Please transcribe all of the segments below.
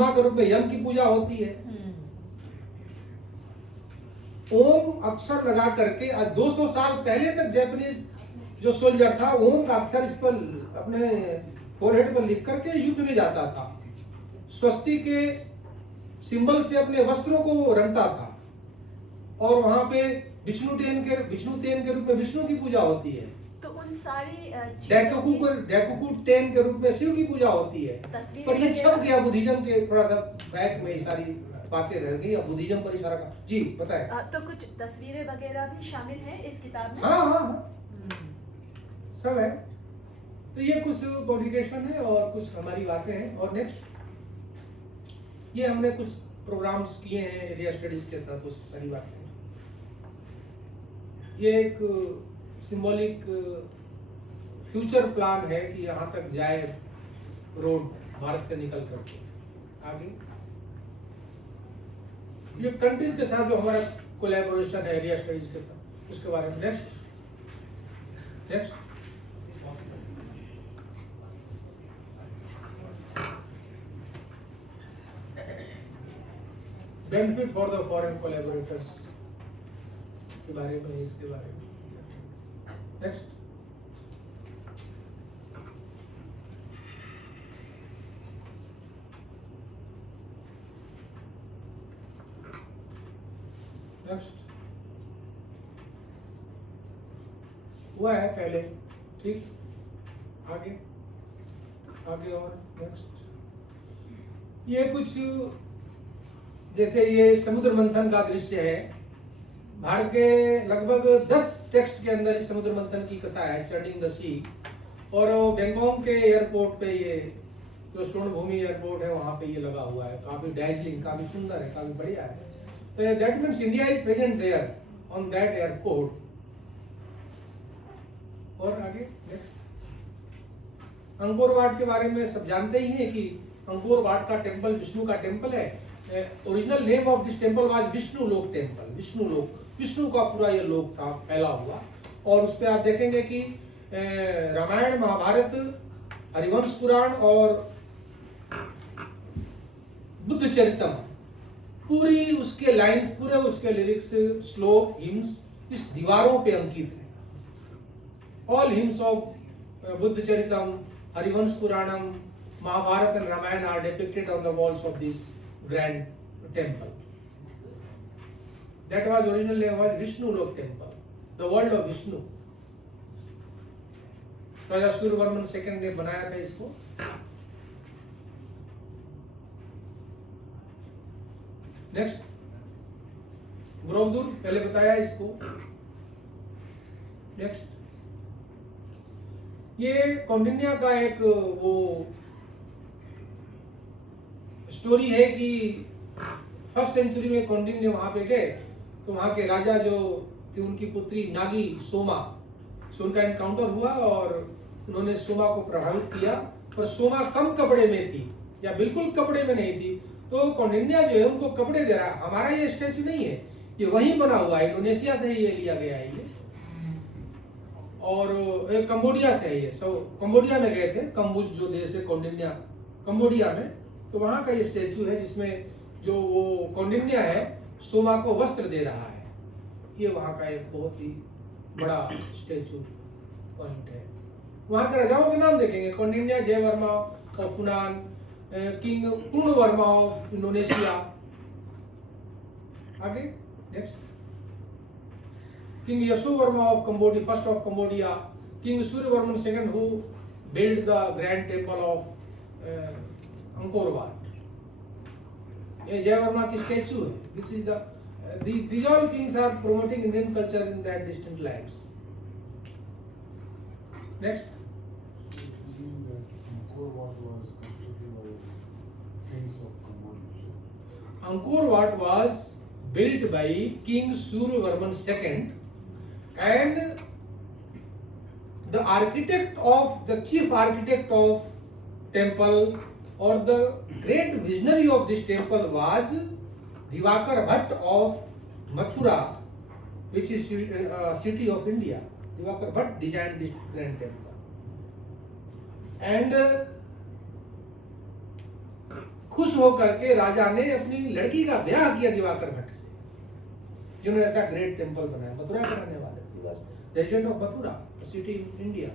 ब्रह्मा के रूप में यम की पूजा होती है। ओम अक्षर लगा करके 200 साल पहले तक जापानीज जो सोल्जर था ओम का अक्षर इस पर अपने फोरहेड पर लिख करके युद्ध में जाता था। स्वस्ति के सिंबल से अपने वस्त्रों को रंगता था और वहां पे विष्णु तेन के रूप में विष्णु की पूजा होती है। तो उन सारी डेकोकू टेन के रूप में शिव की पूजा होती है। पर ये छप गया बुद्धिज्म के थोड़ा सा बैक में, सारी बातें रह गई। अब बुद्धिज्म पर इशारा का जी बताए। तो कुछ तस्वीरें वगैरह भी शामिल हैं इस किताब में? हाँ सब है। तो ये कुछ पब्लिकेशन है और कुछ हमारी बातें हैं। और नेक्स्ट ये हमने कुछ प्रोग्राम्स किए हैं एरिया स्टडीज के तहत, कुछ सारी बातें। ये एक सिंबॉलिक फ्यूचर प्लान है कि यहाँ तक जाए रोड भारत से निकल करके आगे। ये कंट्रीज के साथ जो हमारा कोलैबोरेशन है एरिया स्टडीज के तहत, उसके बारे में। Next benefit for the foreign collaborators के बारे में, इसके बारे में। नेक्स्ट हुआ है पहले, ठीक। आगे और नेक्स्ट ये कुछ जैसे ये समुद्र मंथन का दृश्य है। भारत के लगभग 10 टेक्स्ट के अंदर इस समुद्र मंथन की कथा है, चर्निंग द सी। और बैंकॉक के एयरपोर्ट पे ये जो स्वर्ण भूमि एयरपोर्ट है वहां पे ये लगा हुआ है। काफी डाइजलिंग, काफी सुंदर है, काफी बढ़िया है। तो that means India is present there on that airport. और आगे नेक्स्ट अंकोर वाट के बारे में सब जानते ही हैं कि अंकोर वाट का टेम्पल विष्णु का टेम्पल है। Original name of this temple was Vishnu लोक टेम्पल। विष्णु लोक, विष्णु का पूरा ये लोक था फैला हुआ। और उस पे आप देखेंगे कि रामायण, महाभारत, हरिवंश पुराण और बुद्ध चरितम, पूरी उसके लाइंस, पूरे उसके लिरिक्स, श्लोक, हिम्स इस दीवारों पे अंकित है। All hymns of Buddha Charitam, Harivansh Puranam, Mahabharata and Ramayana are depicted on the walls of this grand temple. That was originally was Vishnu Lok temple, the world of Vishnu. Raja Suryavarman second ने बनाया था इसको। Next बरोबदूर पहले बताया इसको। Next ये कौंडिन्या का एक वो स्टोरी है कि फर्स्ट सेंचुरी में कौंडिन्य वहां पे गए तो वहां के राजा जो थी उनकी पुत्री नागी सोमा से उनका एनकाउंटर हुआ और उन्होंने सोमा को प्रभावित किया। पर सोमा कम कपड़े में थी या बिल्कुल कपड़े में नहीं थी। तो कौंडिन्य जो है उनको कपड़े दे रहा है। हमारा ये स्टैचू नहीं है, ये वहीं बना हुआ है, इंडोनेशिया से ही ये लिया गया है ये। और कंबोडिया से है ये। कंबोडिया में गए थे, कम्बुज जो देश है कौंडिन्य कंबोडिया में, तो वहां का ये स्टैचू है जिसमें जो वो कौंडिन्य है सोमा को वस्त्र दे रहा है। ये वहां का एक बहुत ही बड़ा स्टैचू पॉइंट है। वहां के राजाओं के नाम देखेंगे, Kaundinya, Jayavarma of Funan, king Purnavarma of Indonesia. आगे next King Yashovarma of Cambodia, first of Cambodia, King Suryavarman second, who built the grand temple of Angkor Wat. ये जयवर्मा की स्टैचू है। This is these all kings are promoting Indian culture in that distant lands. Next. Angkor Wat was constructed by kings of Cambodia. Angkor Wat was built by King Suryavarman II. And the chief architect of temple or the great visionary of this temple was Divakar Bhatt of Mathura, which is a city of India. Divakar Bhatt designed this grand temple. And खुश होकर के राजा ने अपनी लड़की का ब्याह किया दिवाकर भट्ट से, जिन्होंने ऐसा ग्रेट टेम्पल बनाया। मथुरा के रहने वाले, resident of Mathura city in India.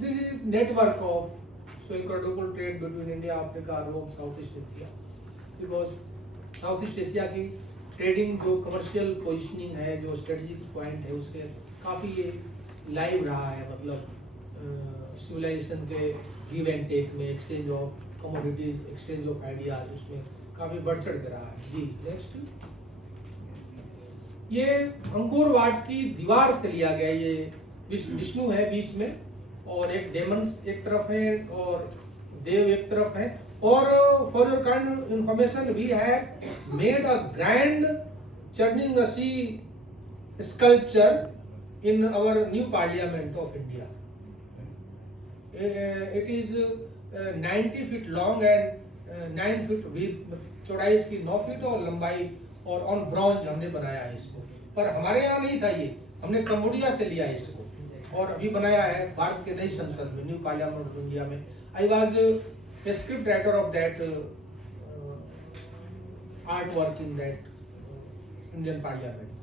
This is network of so incredible trade between India, Africa, Europe, Southeast Asia, because Southeast Asia की ट्रेडिंग जो कमर्शियल पोजीशनिंग है, जो स्ट्रेटेजिक पॉइंट है, उसके काफ़ी ये लाइव रहा है। मतलब सिविलाइजेशन के गिव एंड टेक में, exchange of commodities, exchange of ideas, उसमें काफ़ी बढ़ चढ़ के रहा है। जी नेक्स्ट, ये अंकोर वाट की दीवार से लिया गया। ये विष्णु है बीच में, और एक डेमंस एक तरफ है और देव एक तरफ है। और for your kind information, we have made a grand churning the sea sculpture in our new parliament of India. It is 90 feet long and 9 feet with, चौड़ाई इसकी 9 फीट और लंबाई, और ऑन ब्रॉन्ज हमने बनाया है इसको। पर हमारे यहाँ नहीं था ये, हमने कंबोडिया से लिया है इसको, और अभी बनाया है भारत के नई संसद में, न्यू पार्लियामेंट ऑफ इंडिया में। I was a script writer of that artwork in that Indian Parliament.